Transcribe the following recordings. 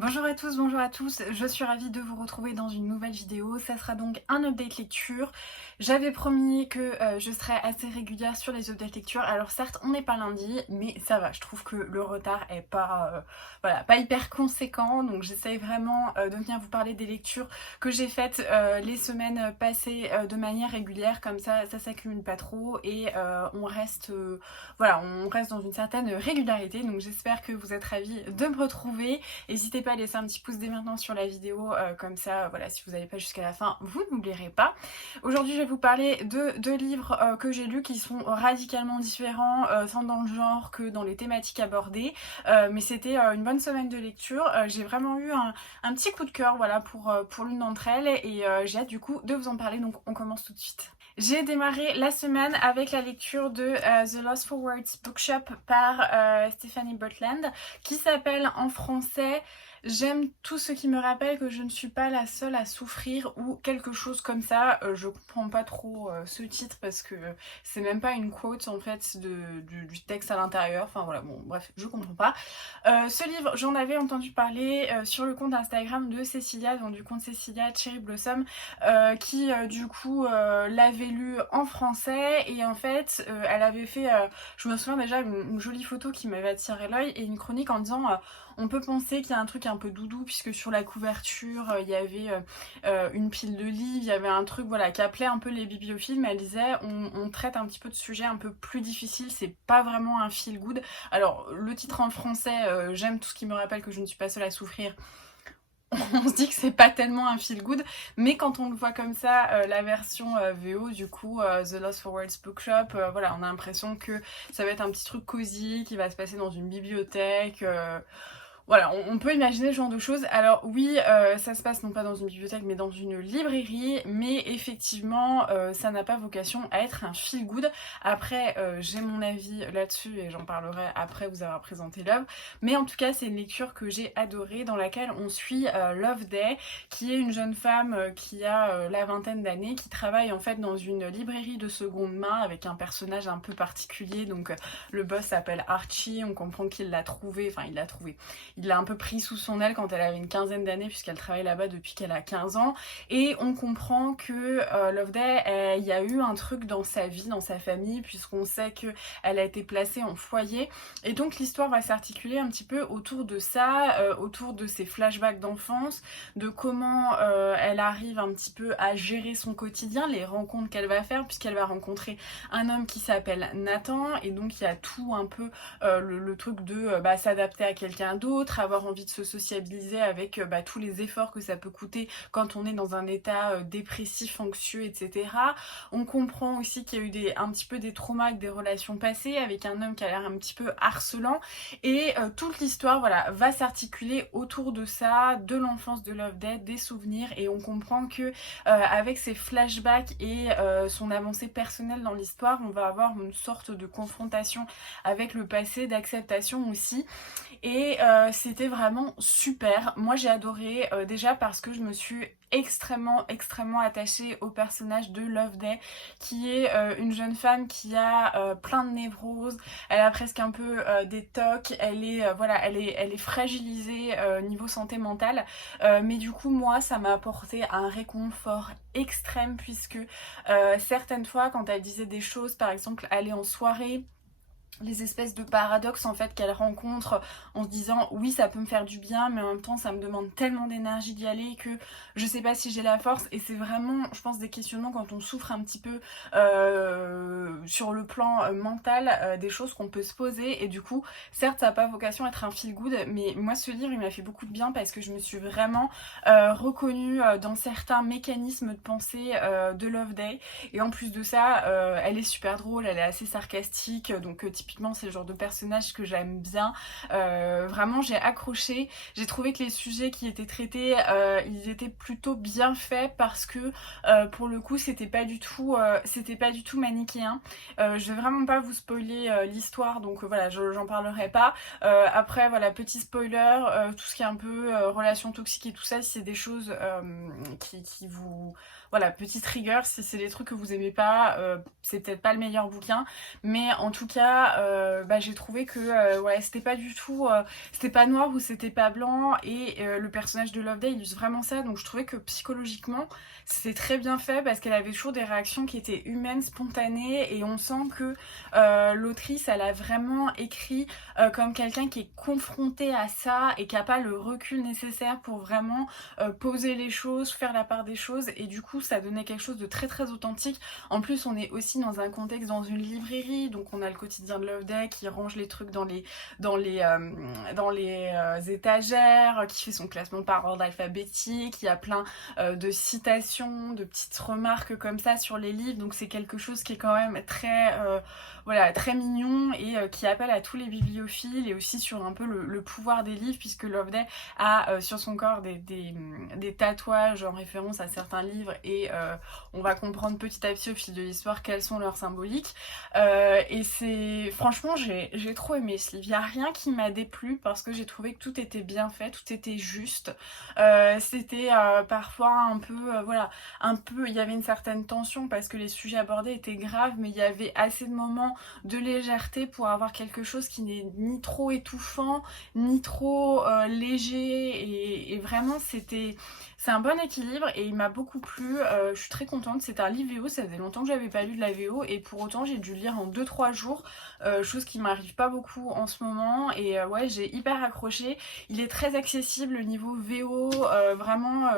Bonjour à tous, je suis ravie de vous retrouver dans une nouvelle vidéo. Ça sera donc un update lecture. J'avais promis que je serais assez régulière sur les updates lecture. Alors certes, on n'est pas lundi, mais ça va. Je trouve que le retard est pas, pas hyper conséquent. Donc j'essaye vraiment de venir vous parler des lectures que j'ai faites les semaines passées de manière régulière. Comme ça s'accumule pas trop et on reste dans une certaine régularité. Donc j'espère que vous êtes ravis de me retrouver. N'hésitez pas à laisser un petit pouce dès maintenant sur la vidéo, comme ça, voilà, si vous n'avez pas jusqu'à la fin, vous n'oublierez pas. Aujourd'hui, je vais vous parler de deux livres que j'ai lus qui sont radicalement différents, tant dans le genre que dans les thématiques abordées. Mais c'était une bonne semaine de lecture. J'ai vraiment eu un petit coup de cœur, voilà, pour l'une d'entre elles et j'ai hâte du coup de vous en parler. Donc, on commence tout de suite. J'ai démarré la semaine avec la lecture de The Lost for Words Bookshop par Stephanie Butland, qui s'appelle en français J'aime tout ce qui me rappelle que je ne suis pas la seule à souffrir ou quelque chose comme ça. Je comprends pas trop ce titre parce que c'est même pas une quote en fait du texte à l'intérieur. Enfin voilà, bon bref, je comprends pas. Ce livre, j'en avais entendu parler sur le compte Instagram de Cécilia, donc du compte Cécilia Cherry Blossom, qui du coup l'avait lu en français et en fait elle avait fait, je me souviens déjà, une jolie photo qui m'avait attiré l'œil et une chronique en disant on peut penser qu'il y a un truc un peu doudou puisque sur la couverture il y avait une pile de livres, il y avait un truc voilà qui appelait un peu les bibliophiles, mais elle disait on traite un petit peu de sujets un peu plus difficiles, c'est pas vraiment un feel good. Alors le titre en français, j'aime tout ce qui me rappelle que je ne suis pas seule à souffrir. On se dit que c'est pas tellement un feel good, mais quand on le voit comme ça, la version VO du coup, The Lost for Words Bookshop, voilà, on a l'impression que ça va être un petit truc cosy qui va se passer dans une bibliothèque. Voilà, on peut imaginer ce genre de choses. Alors oui, ça se passe non pas dans une bibliothèque mais dans une librairie, mais effectivement ça n'a pas vocation à être un feel good. Après j'ai mon avis là-dessus et j'en parlerai après vous avoir présenté l'œuvre. Mais en tout cas c'est une lecture que j'ai adorée dans laquelle on suit Loveday, qui est une jeune femme qui a la vingtaine d'années, qui travaille en fait dans une librairie de seconde main avec un personnage un peu particulier. Donc le boss s'appelle Archie, on comprend qu'il l'a trouvé, enfin il l'a trouvé. Il l'a un peu pris sous son aile quand elle avait une quinzaine d'années puisqu'elle travaille là-bas depuis qu'elle a 15 ans. Et on comprend que Loveday, il y a eu un truc dans sa vie, dans sa famille, puisqu'on sait qu'elle a été placée en foyer. Et donc l'histoire va s'articuler un petit peu autour de ça, autour de ses flashbacks d'enfance, de comment elle arrive un petit peu à gérer son quotidien, les rencontres qu'elle va faire, puisqu'elle va rencontrer un homme qui s'appelle Nathan. Et donc il y a tout un peu le truc de s'adapter à quelqu'un d'autre, avoir envie de se sociabiliser avec tous les efforts que ça peut coûter quand on est dans un état dépressif, anxieux, etc. On comprend aussi qu'il y a eu un petit peu des traumas avec des relations passées, avec un homme qui a l'air un petit peu harcelant, et toute l'histoire voilà, va s'articuler autour de ça, de l'enfance de Loveday, des souvenirs, et on comprend que avec ses flashbacks et son avancée personnelle dans l'histoire, on va avoir une sorte de confrontation avec le passé, d'acceptation aussi. Et c'était vraiment super. Moi j'ai adoré déjà parce que je me suis extrêmement attachée au personnage de Loveday, qui est une jeune femme qui a plein de névroses, elle a presque un peu des tocs, elle est elle est fragilisée niveau santé mentale, mais du coup moi ça m'a apporté un réconfort extrême puisque certaines fois quand elle disait des choses, par exemple aller en soirée, les espèces de paradoxes en fait qu'elle rencontre en se disant oui ça peut me faire du bien mais en même temps ça me demande tellement d'énergie d'y aller que je sais pas si j'ai la force. Et c'est vraiment je pense des questionnements quand on souffre un petit peu sur le plan mental, des choses qu'on peut se poser. Et du coup certes ça n'a pas vocation à être un feel good, mais moi ce livre il m'a fait beaucoup de bien parce que je me suis vraiment reconnue dans certains mécanismes de pensée de Loveday. Et en plus de ça elle est super drôle, elle est assez sarcastique, donc typiquement c'est le genre de personnage que j'aime bien. Vraiment j'ai accroché, j'ai trouvé que les sujets qui étaient traités ils étaient plutôt bien faits parce que pour le coup c'était pas du tout manichéen. Je vais vraiment pas vous spoiler l'histoire, donc voilà j'en parlerai pas. Après voilà, petit spoiler, tout ce qui est un peu relations toxiques et tout ça, si c'est des choses qui vous... Voilà, petit trigger, si c'est des trucs que vous aimez pas, c'est peut-être pas le meilleur bouquin, mais en tout cas ça, j'ai trouvé que ouais, c'était pas du tout, c'était pas noir ou c'était pas blanc, et le personnage de Loveday illustre vraiment ça, donc je trouvais que psychologiquement c'était très bien fait parce qu'elle avait toujours des réactions qui étaient humaines, spontanées, et on sent que l'autrice elle a vraiment écrit comme quelqu'un qui est confronté à ça et qui a pas le recul nécessaire pour vraiment poser les choses, faire la part des choses, et du coup ça donnait quelque chose de très très authentique. En plus on est aussi dans un contexte, dans une librairie, donc on a le quotidien de Loveday qui range les trucs dans les étagères, qui fait son classement par ordre alphabétique, il y a plein de citations, de petites remarques comme ça sur les livres, donc c'est quelque chose qui est quand même très voilà, très mignon, et qui appelle à tous les bibliophiles, et aussi sur un peu le pouvoir des livres, puisque Loveday a sur son corps des tatouages en référence à certains livres, et on va comprendre petit à petit au fil de l'histoire quels sont leurs symboliques. Et c'est franchement j'ai trop aimé ce livre. Il n'y a rien qui m'a déplu parce que j'ai trouvé que tout était bien fait, tout était juste. C'était parfois un peu voilà, un peu, il y avait une certaine tension parce que les sujets abordés étaient graves, mais il y avait assez de moments de légèreté pour avoir quelque chose qui n'est ni trop étouffant ni trop léger, et vraiment c'est un bon équilibre, et il m'a beaucoup plu. Je suis très contente, c'est un livre VO, ça faisait longtemps que j'avais pas lu de la VO, et pour autant j'ai dû le lire en 2-3 jours, chose qui m'arrive pas beaucoup en ce moment, et ouais, j'ai hyper accroché. Il est très accessible au niveau VO, vraiment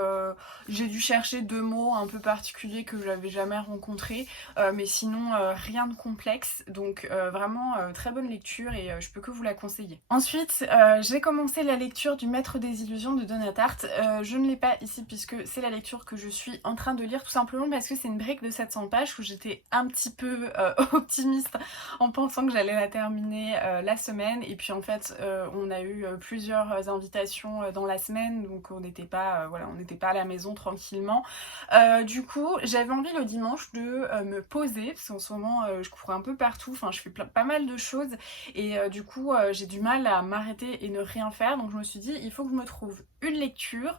j'ai dû chercher 2 mots un peu particuliers que j'avais jamais rencontrés, mais sinon rien de complexe, donc vraiment très bonne lecture, et je peux que vous la conseiller. Ensuite j'ai commencé la lecture du Maître des Illusions de Donna Tartt. Je ne l'ai pas ici puisque c'est la lecture que je suis en train de lire, tout simplement parce que c'est une brique de 700 pages où j'étais un petit peu optimiste en pensant que j'allais la terminer la semaine, et puis en fait on a eu plusieurs invitations dans la semaine, donc on n'était pas voilà, on n'était pas à la maison tranquillement. Du coup j'avais envie le dimanche de me poser, parce qu'en ce moment je cours un peu partout, enfin je fais pas mal de choses, et du coup j'ai du mal à m'arrêter et ne rien faire, donc je me suis dit il faut que je me trouve une lecture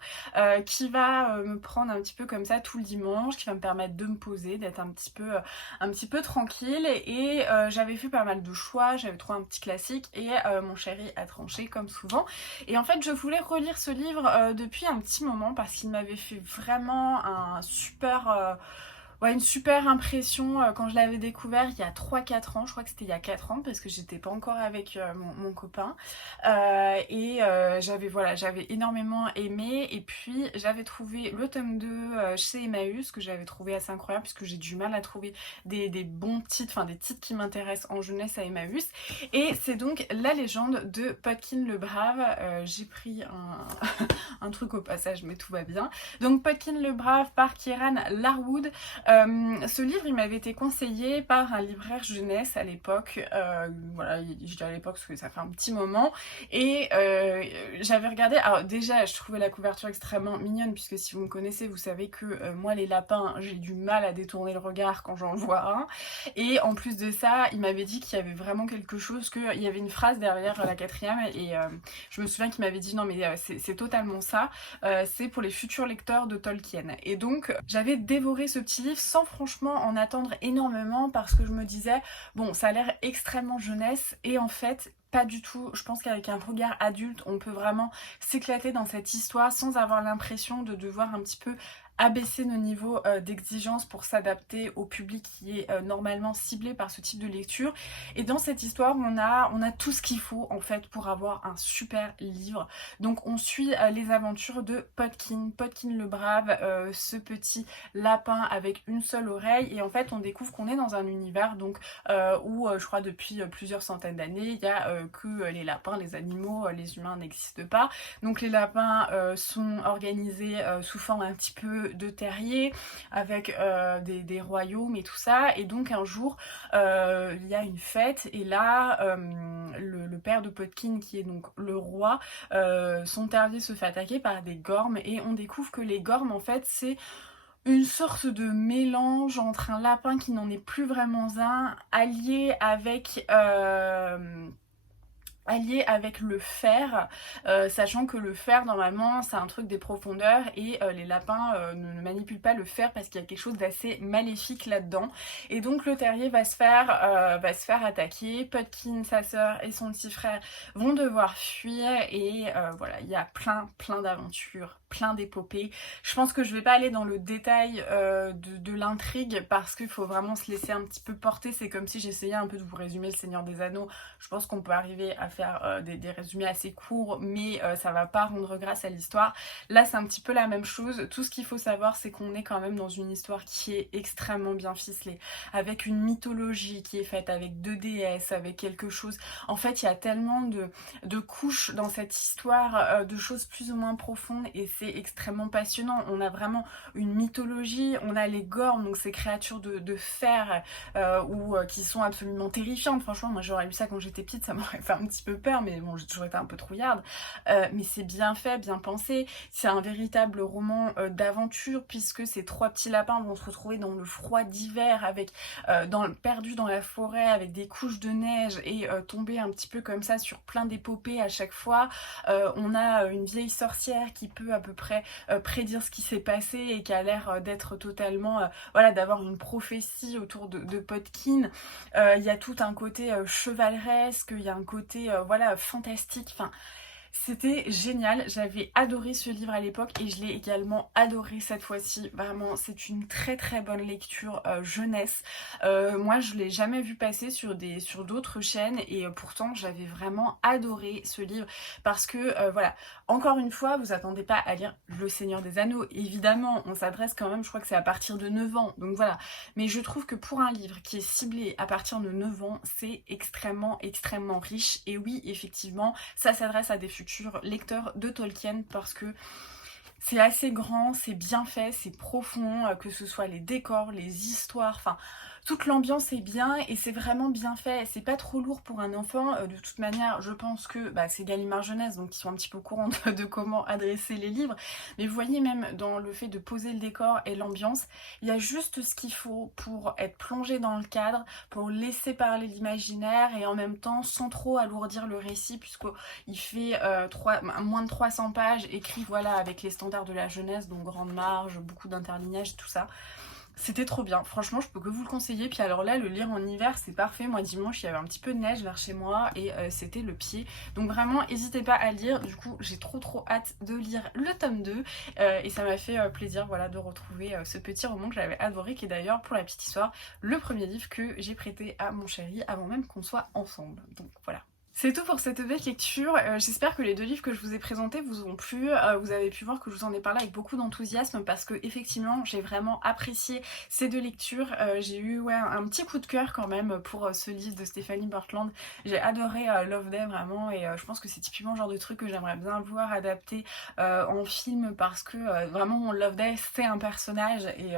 qui va me prendre un petit peu comme ça tout le dimanche, qui va me permettre de me poser, d'être un petit peu tranquille, et j'avais fait pas mal de choix, j'avais trouvé un petit classique, et mon chéri a tranché comme souvent, et en fait je voulais relire ce livre depuis un petit moment parce qu'il m'avait fait vraiment un super ouais, une super impression quand je l'avais découvert il y a 3-4 ans, je crois que c'était il y a 4 ans parce que j'étais pas encore avec mon copain, j'avais énormément aimé, et puis j'avais trouvé le tome 2 chez Emmaüs que j'avais trouvé assez incroyable puisque j'ai du mal à trouver des bons titres, enfin des titres qui m'intéressent en jeunesse à Emmaüs, et c'est donc La Légende de Podkin le Brave. J'ai pris un truc au passage mais tout va bien. Donc Podkin le Brave par Kieran Larwood. Ce livre il m'avait été conseillé par un libraire jeunesse à l'époque, voilà, je dis à l'époque parce que ça fait un petit moment, et j'avais regardé, alors déjà je trouvais la couverture extrêmement mignonne puisque si vous me connaissez vous savez que moi les lapins j'ai du mal à détourner le regard quand j'en vois un, et en plus de ça il m'avait dit qu'il y avait vraiment quelque chose, qu'il y avait une phrase derrière la quatrième, et je me souviens qu'il m'avait dit non mais c'est totalement ça, c'est pour les futurs lecteurs de Tolkien, et donc j'avais dévoré ce petit livre sans franchement en attendre énormément parce que je me disais bon ça a l'air extrêmement jeunesse, et en fait pas du tout. Je pense qu'avec un regard adulte on peut vraiment s'éclater dans cette histoire sans avoir l'impression de devoir un petit peu abaisser nos niveaux d'exigence pour s'adapter au public qui est normalement ciblé par ce type de lecture. Et dans cette histoire on a tout ce qu'il faut en fait pour avoir un super livre. Donc on suit les aventures de Podkin le Brave, ce petit lapin avec une seule oreille, et en fait on découvre qu'on est dans un univers donc où je crois depuis plusieurs centaines d'années il y a que les lapins, les animaux, les humains n'existent pas. Donc les lapins sont organisés sous forme un petit peu de terrier avec des royaumes et tout ça, et donc un jour il y a une fête, et là le père de Podkin qui est donc le roi, son terrier se fait attaquer par des gormes, et on découvre que les gormes en fait c'est une sorte de mélange entre un lapin qui n'en est plus vraiment un, allié avec allié avec le fer, sachant que le fer normalement c'est un truc des profondeurs et les lapins ne manipulent pas le fer parce qu'il y a quelque chose d'assez maléfique là-dedans. Et donc le terrier va se faire attaquer. Podkin, sa sœur et son petit frère vont devoir fuir et voilà, il y a plein d'aventures, plein d'épopées. Je pense que je vais pas aller dans le détail de l'intrigue parce qu'il faut vraiment se laisser un petit peu porter. C'est comme si j'essayais un peu de vous résumer le Seigneur des Anneaux. Je pense qu'on peut arriver à faire des résumés assez courts, mais ça va pas rendre grâce à l'histoire. Là c'est un petit peu la même chose. Tout ce qu'il faut savoir, c'est qu'on est quand même dans une histoire qui est extrêmement bien ficelée, avec une mythologie qui est faite, avec deux déesses, avec quelque chose. En fait il y a tellement de couches dans cette histoire, de choses plus ou moins profondes, et c'est extrêmement passionnant. On a vraiment une mythologie, on a les gornes, donc ces créatures de fer qui sont absolument terrifiantes. Franchement moi j'aurais lu ça quand j'étais petite, ça m'aurait fait un petit peu peur, mais bon j'ai toujours été un peu trouillarde. Mais c'est bien fait, bien pensé, c'est un véritable roman d'aventure, puisque ces trois petits lapins vont se retrouver dans le froid d'hiver, perdus dans la forêt avec des couches de neige, et tomber un petit peu comme ça sur plein d'épopées à chaque fois. On a une vieille sorcière qui peut à peu près prédire ce qui s'est passé et qui a l'air d'être totalement voilà, d'avoir une prophétie autour de Podkin. Il y a tout un côté chevaleresque, il y a un côté voilà, fantastique. Enfin, c'était génial, j'avais adoré ce livre à l'époque et je l'ai également adoré cette fois-ci. Vraiment, c'est une très bonne lecture jeunesse. Moi, je l'ai jamais vu passer sur d'autres chaînes, et pourtant j'avais vraiment adoré ce livre parce que voilà, encore une fois, vous attendez pas à lire Le Seigneur des Anneaux. Évidemment, on s'adresse quand même, je crois que c'est à partir de 9 ans, donc voilà. Mais je trouve que pour un livre qui est ciblé à partir de 9 ans, c'est extrêmement riche. Et oui, effectivement, ça s'adresse à des futurs lecteurs de Tolkien parce que c'est assez grand, c'est bien fait, c'est profond, que ce soit les décors, les histoires, enfin toute l'ambiance est bien et c'est vraiment bien fait. C'est pas trop lourd pour un enfant. De toute manière, je pense que c'est Gallimard Jeunesse, donc ils sont un petit peu courants de comment adresser les livres. Mais vous voyez, même dans le fait de poser le décor et l'ambiance, il y a juste ce qu'il faut pour être plongé dans le cadre, pour laisser parler l'imaginaire et en même temps sans trop alourdir le récit, puisqu'il fait moins de 300 pages, écrit voilà avec les standards de la jeunesse, donc grande marge, beaucoup d'interlignage, tout ça. C'était trop bien, franchement je peux que vous le conseiller. Puis alors là, le lire en hiver c'est parfait. Moi dimanche il y avait un petit peu de neige vers chez moi et c'était le pied. Donc vraiment n'hésitez pas à lire. Du coup j'ai trop hâte de lire le tome 2 et ça m'a fait plaisir voilà, de retrouver ce petit roman que j'avais adoré, qui est d'ailleurs, pour la petite histoire, le premier livre que j'ai prêté à mon chéri avant même qu'on soit ensemble. Donc voilà. C'est tout pour cette belle lecture. J'espère que les deux livres que je vous ai présentés vous ont plu. Vous avez pu voir que je vous en ai parlé avec beaucoup d'enthousiasme parce que effectivement j'ai vraiment apprécié ces deux lectures. J'ai eu un petit coup de cœur quand même pour ce livre de Stephanie Bortland. J'ai adoré Loveday vraiment, et je pense que c'est typiquement le genre de truc que j'aimerais bien voir adapté en film, parce que vraiment Loveday c'est un personnage et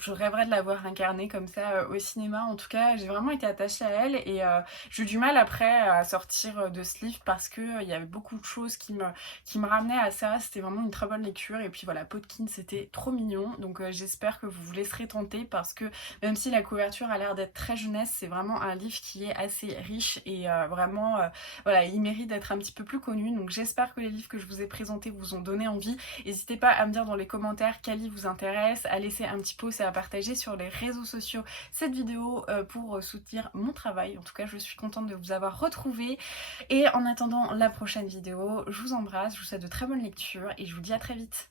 je rêverais de l'avoir incarné comme ça au cinéma. En tout cas j'ai vraiment été attachée à elle et j'ai eu du mal après à sortir de ce livre parce que il y avait beaucoup de choses qui me ramenaient à ça. C'était vraiment une très bonne lecture. Et puis voilà, Podkin c'était trop mignon, donc j'espère que vous vous laisserez tenter, parce que même si la couverture a l'air d'être très jeunesse, c'est vraiment un livre qui est assez riche et vraiment voilà, il mérite d'être un petit peu plus connu. Donc j'espère que les livres que je vous ai présentés vous ont donné envie. N'hésitez pas à me dire dans les commentaires quel livre vous intéresse, à laisser un petit pouce et à partager sur les réseaux sociaux cette vidéo pour soutenir mon travail. En tout cas je suis contente de vous avoir retrouvé. Et en attendant la prochaine vidéo, je vous embrasse, je vous souhaite de très bonnes lectures et je vous dis à très vite.